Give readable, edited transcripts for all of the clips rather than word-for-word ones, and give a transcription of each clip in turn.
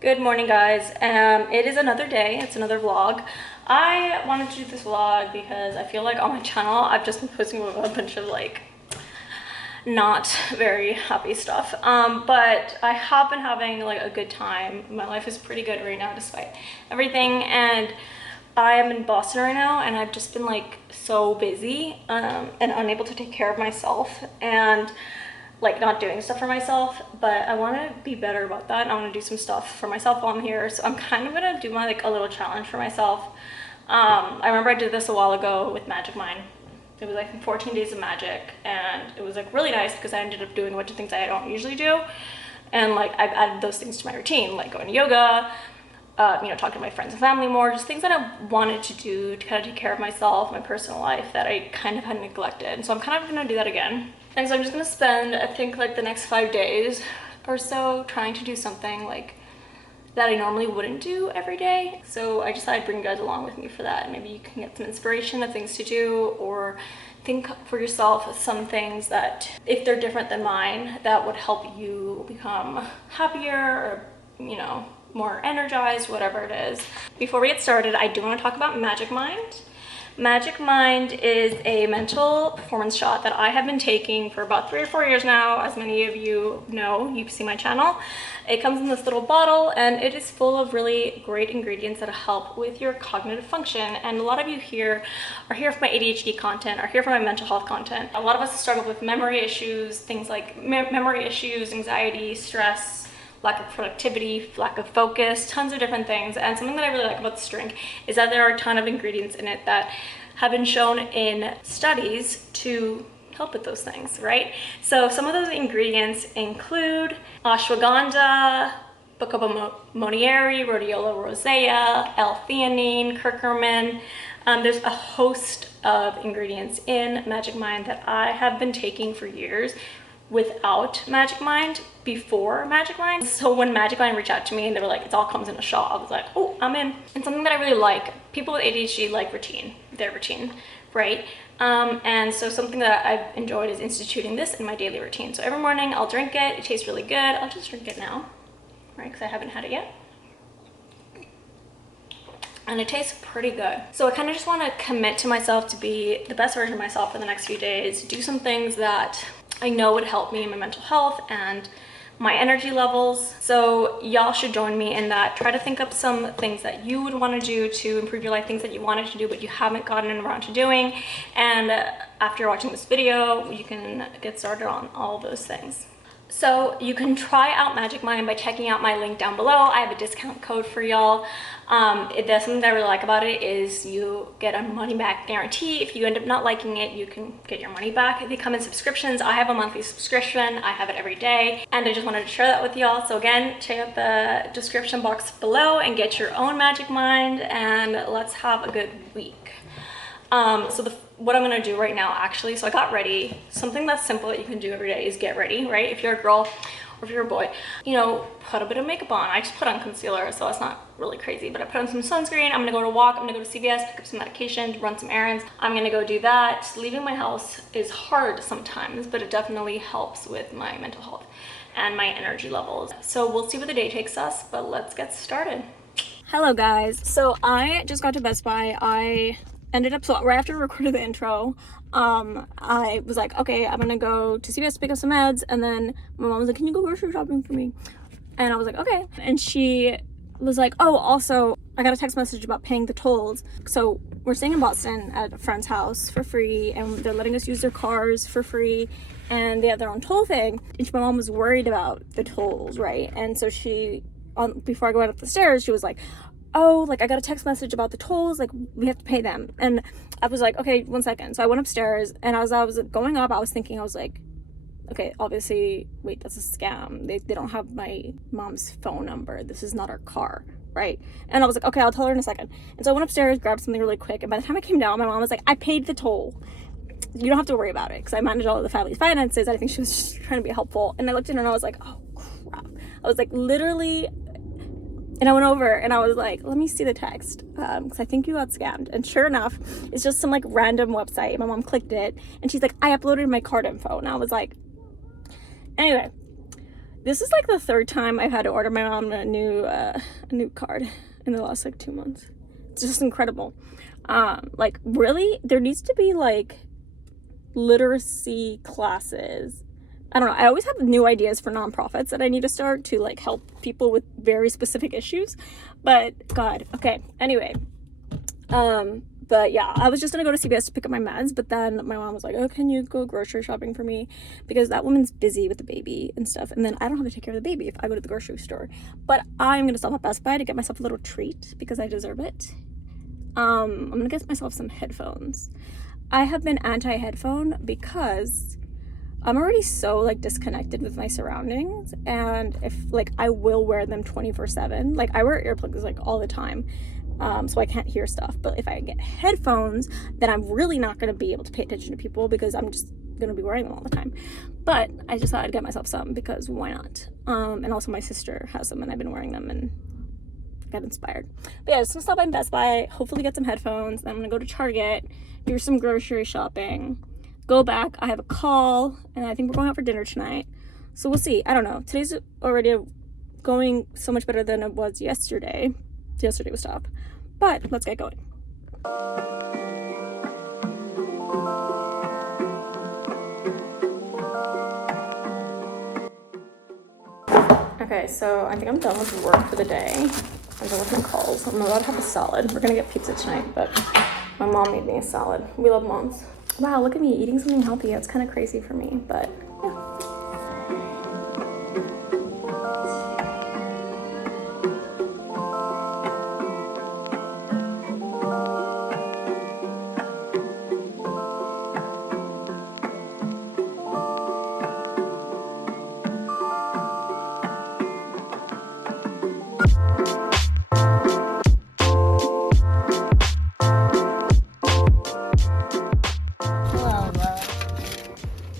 Good morning, guys. It is another day. It's another vlog. I wanted to do this vlog because I feel like on my channel I've just been posting a bunch of like not very happy stuff, but I have been having like a good time. My life is pretty good right now despite everything, and I am in Boston right now and I've just been like so busy and unable to take care of myself and like not doing stuff for myself, but I want to be better about that. I want to do some stuff for myself while I'm here, so I'm kind of gonna do my like a little challenge for myself. I remember I did this a while ago with Magic Mind. It was like 14 days of magic, and it was like really nice because I ended up doing a bunch of things I don't usually do, and like I've added those things to my routine, like going to yoga, talking to my friends and family more, just things that I wanted to do to kind of take care of myself, my personal life that I kind of had neglected. So I'm kind of gonna do that again. And so I'm just gonna spend, I think, like the next 5 days or so trying to do something like that I normally wouldn't do every day. So I just thought I'd bring you guys along with me for that. Maybe you can get some inspiration of things to do, or think for yourself some things that, if they're different than mine, that would help you become happier or, more energized, whatever it is. Before we get started, I do want to talk about Magic Mind. Magic Mind is a mental performance shot that I have been taking for about 3 or 4 years now. As many of you know, you see my channel. It comes in this little bottle and it is full of really great ingredients that help with your cognitive function. And a lot of you here are here for my ADHD content, are here for my mental health content. A lot of us struggle with memory issues, things like memory issues, anxiety, stress, lack of productivity, lack of focus, tons of different things. And something that I really like about this drink is that there are a ton of ingredients in it that have been shown in studies to help with those things, right? So some of those ingredients include ashwagandha, bacopa monnieri, rhodiola rosea, L-theanine, curcumin. There's a host of ingredients in Magic Mind that I have been taking for years without Magic Mind, before Magic Mind. So when Magic Mind reached out to me and they were like, it all comes in a shot, I was like, oh, I'm in. And something that I really like, people with ADHD like routine, their routine, right? And so something that I've enjoyed is instituting this in my daily routine. So every morning I'll drink it. It tastes really good. I'll just drink it now, right? Because I haven't had it yet. And it tastes pretty good. So I kind of just want to commit to myself to be the best version of myself for the next few days, do some things that I know would help me in my mental health and my energy levels. So y'all should join me in that. Try to think up some things that you would want to do to improve your life, things that you wanted to do but you haven't gotten around to doing. And after watching this video, you can get started on all of those things. So you can try out Magic Mind by checking out my link down below. I have a discount code for y'all. There's something that I really like about it is you get a money back guarantee. If you end up not liking it, you can get your money back. They come in subscriptions. I have a monthly subscription. I have it every day, and I just wanted to share that with y'all. So again, check out the description box below and get your own Magic Mind, and let's have a good week. What I'm gonna do right now, actually, so I got ready. Something that's simple that you can do every day is get ready, right? If you're a girl or if you're a boy, put a bit of makeup on. I just put on concealer, so that's not really crazy, but I put on some sunscreen. I'm gonna go to walk. I'm gonna go to CVS, pick up some medication, run some errands. I'm gonna go do that. Leaving my house is hard sometimes, but it definitely helps with my mental health and my energy levels. So we'll see where the day takes us, but let's get started. Hello, guys. So I just got to Best Buy. I ended up, so right after I recorded the intro, I was like, okay, I'm gonna go to CVS to pick up some meds, and then my mom was like, can you go grocery shopping for me? And I was like, okay. And she was like, oh, also, I got a text message about paying the tolls. So we're staying in Boston at a friend's house for free, and they're letting us use their cars for free, and they have their own toll thing. And my mom was worried about the tolls, right? And so before I went up the stairs, she was like, oh, like I got a text message about the tolls, like we have to pay them. And I was like, okay, 1 second. So I went upstairs, and as I was going up, I was thinking, I was like, okay, obviously, wait, that's a scam. They don't have my mom's phone number. This is not our car, right? And I was like, okay, I'll tell her in a second. And so I went upstairs, grabbed something really quick, and by the time I came down, my mom was like, I paid the toll. You don't have to worry about it, because I manage all of the family's finances. I think she was just trying to be helpful. And I looked at her and I was like, oh crap. I was like, literally. And I went over and I was like, let me see the text, because I think you got scammed. And sure enough, it's just some like random website. My mom clicked it and she's like, I uploaded my card info. And I was like, anyway, This is like the third time I've had to order my mom a new card in the last like 2 months. It's just incredible. Like really, there needs to be like literacy classes. I don't know. I always have new ideas for nonprofits that I need to start to like help people with very specific issues. But God, okay. Anyway, but yeah, I was just gonna go to CVS to pick up my meds, but then my mom was like, oh, can you go grocery shopping for me? Because that woman's busy with the baby and stuff. And then I don't have to take care of the baby if I go to the grocery store. But I'm gonna stop at Best Buy to get myself a little treat because I deserve it. I'm gonna get myself some headphones. I have been anti-headphone because I'm already so like disconnected with my surroundings, and if like I will wear them 24/7. Like I wear earplugs like all the time, so I can't hear stuff. But if I get headphones, then I'm really not gonna be able to pay attention to people because I'm just gonna be wearing them all the time. But I just thought I'd get myself some because why not? And also my sister has them and I've been wearing them and got inspired. But yeah, just gonna stop by Best Buy, hopefully get some headphones. Then I'm gonna go to Target, do some grocery shopping, go back. I have a call, and I think we're going out for dinner tonight. So we'll see. I don't know. Today's already going so much better than it was yesterday. Yesterday was tough. But let's get going. Okay, so I think I'm done with work for the day. I'm done with some calls. I'm about to have a salad. We're gonna get pizza tonight, but my mom made me a salad. We love moms. Wow, look at me eating something healthy. It's kind of crazy for me, but yeah.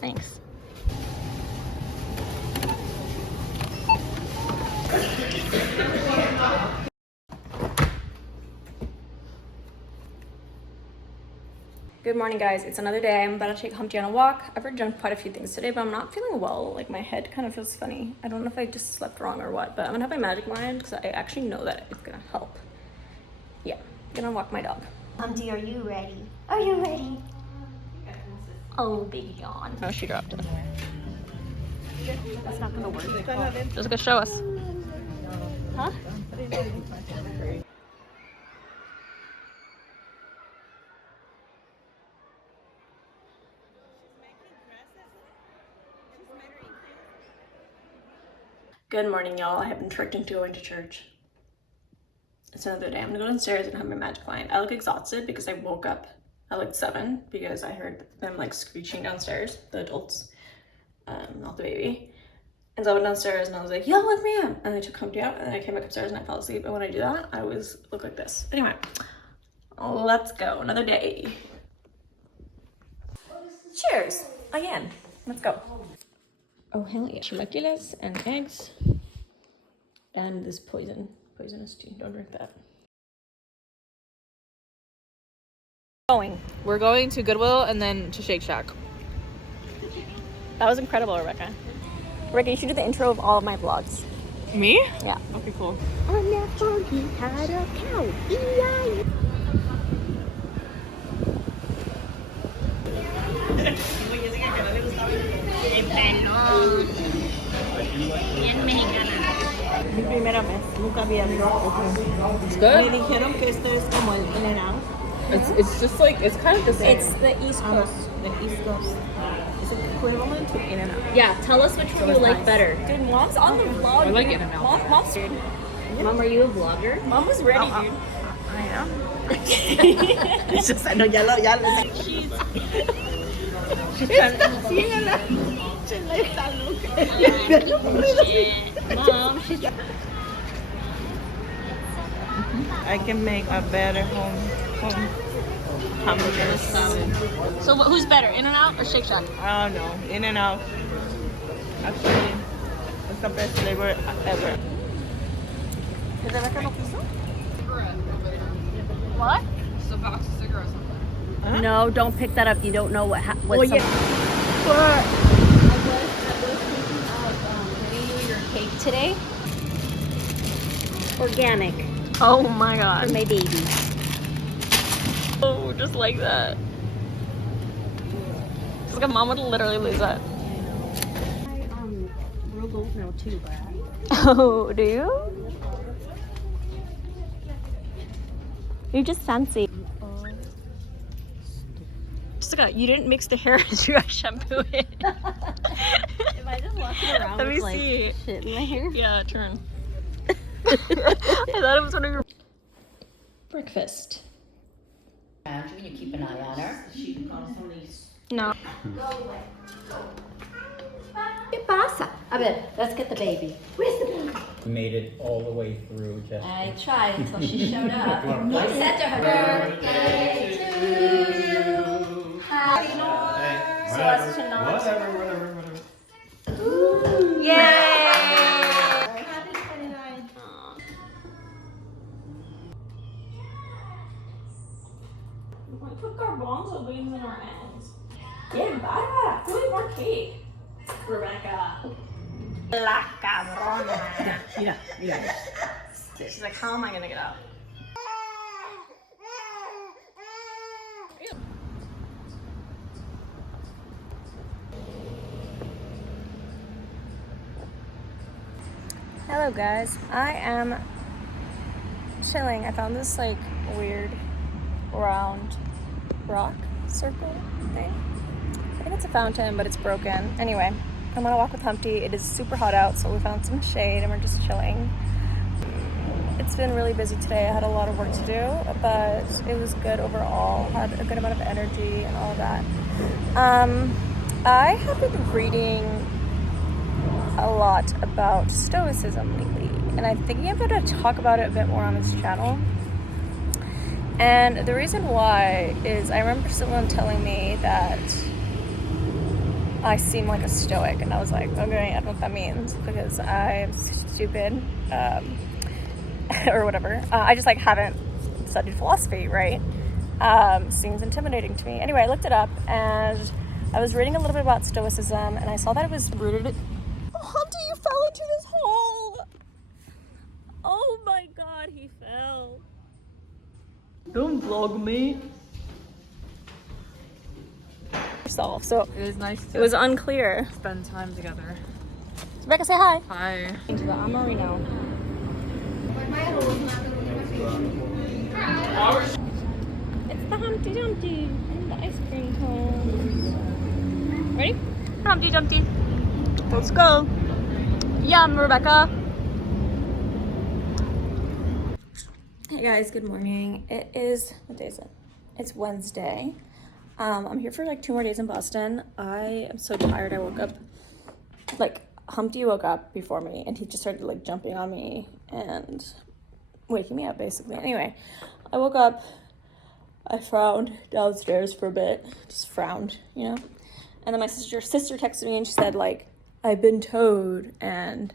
Thanks. Good morning, guys. It's another day. I'm about to take Humpty on a walk. I've already done quite a few things today, but I'm not feeling well. Like my head kind of feels funny. I don't know if I just slept wrong or what, but I'm gonna have my magic mind because I actually know that it's gonna help. Yeah, I'm gonna walk my dog. Humpty, are you ready? Are you ready? Oh, big yawn. Oh, she dropped it. That's not gonna work. Just go show us. Huh? Good morning, y'all. I have been tricked into going to church. It's another day. I'm gonna go downstairs and have my magic line. I look exhausted because I woke up at like 7 because I heard them like screeching downstairs, the adults, not the baby. And so I went downstairs and I was like, y'all let me in. And I took Humpty out and then I came back upstairs and I fell asleep. And when I do that, I always look like this. Anyway, let's go. Another day. Cheers. Again. Let's go. Oh, hell yeah. Chilaquiles and eggs. And this poisonous tea. Don't drink that. We're going to Goodwill and then to Shake Shack. That was incredible, Rebecca. Rebecca, you should do the intro of all of my vlogs. Me? Yeah. Okay, cool. On that phone, he had a cow. E-I. Mi primera vez, nunca había visto. It's Me good. dijeron que esto es como el In-N-Out. It's just like, it's kind of the same. It's the East Coast. The East Coast. Is it equivalent to In-N-Out? Yeah, tell us which one you like better. Dude, Mom's on the vlog. I like dude. In-N-Out. Mom's dude. Mom, are you a vlogger? Mom was ready, dude. I am. It's just, I know, ya lo She's trying to see la está loca. Mom, she's... I can make a better home hamburgers. So who's better, In-N-Out or Shake Shack? I don't know, In-N-Out. Actually, it's the best flavor ever. What? Just a box of cigarettes. No, don't pick that up. You don't know what Oh, yeah. I was thinking of getting you your today? Organic Oh my for god. my baby. Oh, just like that. It's like a mom would literally lose that. I real gold now too, Brad. Oh, do you? You're just fancy. Jessica, you didn't mix the hair as you shampoo it. If I just walk around Let me with like see. shit in my hair. Yeah, turn. I thought it was one of your breakfast. You keep an eye on her. No. ¿Qué pasa? A ver, let's get the baby. Where's the baby? Made it all the way through just I tried until she showed up. I said to her, birthday to you. Happy So as to not. Whatever. Yay! Happy 29. We put garbanzo beans in our hands. Yeah, bárbara. Who more cake? Rebecca. La cabrona. Mira. She's like, how am I gonna get out? Hello guys, I am chilling. I found this like weird round rock circle thing. I think it's a fountain, but it's broken. Anyway, I'm gonna walk with Humpty. It is super hot out, so we found some shade and we're just chilling. It's been really busy today. I had a lot of work to do, but it was good overall. Had a good amount of energy and all of that. I have been reading a lot about Stoicism lately, and I'm thinking I'm going to talk about it a bit more on this channel. And the reason why is I remember someone telling me that I seem like a Stoic, and I was like, okay, I don't know what that means because I'm stupid, or whatever. I just like haven't studied philosophy, right? Seems intimidating to me. Anyway, I looked it up and I was reading a little bit about Stoicism, and I saw that it was rooted. Oh, Humpty, you fell into this hole! Oh my god, he fell. Don't vlog me. Yourself. So It is nice to it was unclear. spend time together. Rebecca, say hi. Hi. Into the Armory now. It's the Humpty Dumpty and the ice cream cone. Ready? Humpty Dumpty. Let's go. Yum, Rebecca. Hey guys, good morning. It is, what day is it? It's Wednesday. I'm here for like 2 more days in Boston. I am so tired. I woke up, like Humpty woke up before me and he just started like jumping on me and waking me up basically. Anyway, I woke up, I frowned downstairs for a bit, just frowned, you know? And then my sister texted me and she said like, I've been towed, and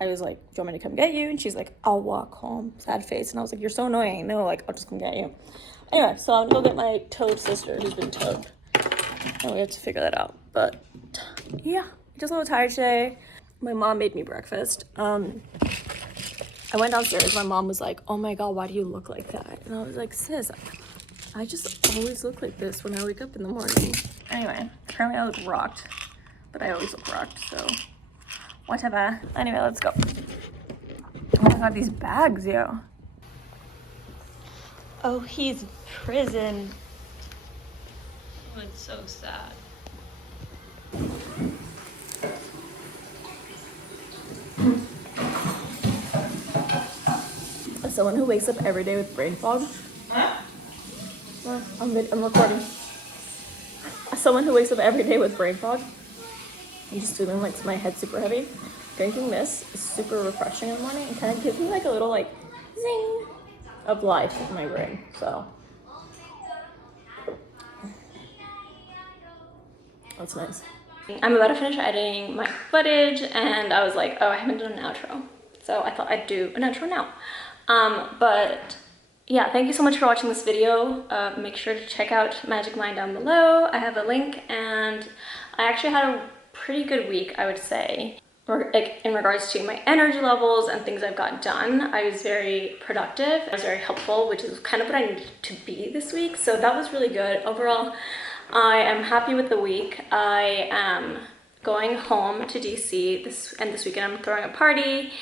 I was like, do you want me to come get you? And she's like, I'll walk home, sad face. And I was like, you're so annoying. No, like, I'll just come get you. Anyway, so I'm gonna go get my towed sister who's been towed. And we have to figure that out. But yeah, just a little tired today. My mom made me breakfast. I went downstairs, my mom was like, oh my god, why do you look like that? And I was like, sis, I just always look like this when I wake up in the morning. Anyway, apparently I look rocked, but I always look rocked, so whatever. Anyway, let's go. Oh my god, these bags, yo. Oh, he's in prison. Oh, it's so sad. As someone who wakes up every day with brain fog. I'm recording. As someone who wakes up every day with brain fog, I'm just feeling like my head's super heavy. Drinking this is super refreshing in the morning and kind of gives me like a little like zing of life in my brain. So that's nice. I'm about to finish editing my footage and I was like, oh, I haven't done an outro. So I thought I'd do an outro now. But yeah, thank you so much for watching this video. Make sure to check out Magic Mind down below. I have a link, and I actually had a pretty good week, I would say. like in regards to my energy levels and things I've got done. I was very productive. It was very helpful, which is kind of what I needed to be this week. So that was really good. Overall, I am happy with the week. I am going home to DC this weekend. I'm throwing a party,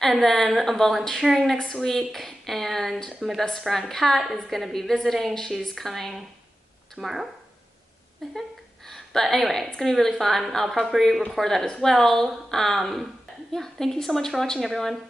and then I'm volunteering next week, and my best friend Kat is gonna be visiting. She's coming tomorrow, I think. But anyway, it's gonna be really fun. I'll probably record that as well. Yeah, thank you so much for watching, everyone.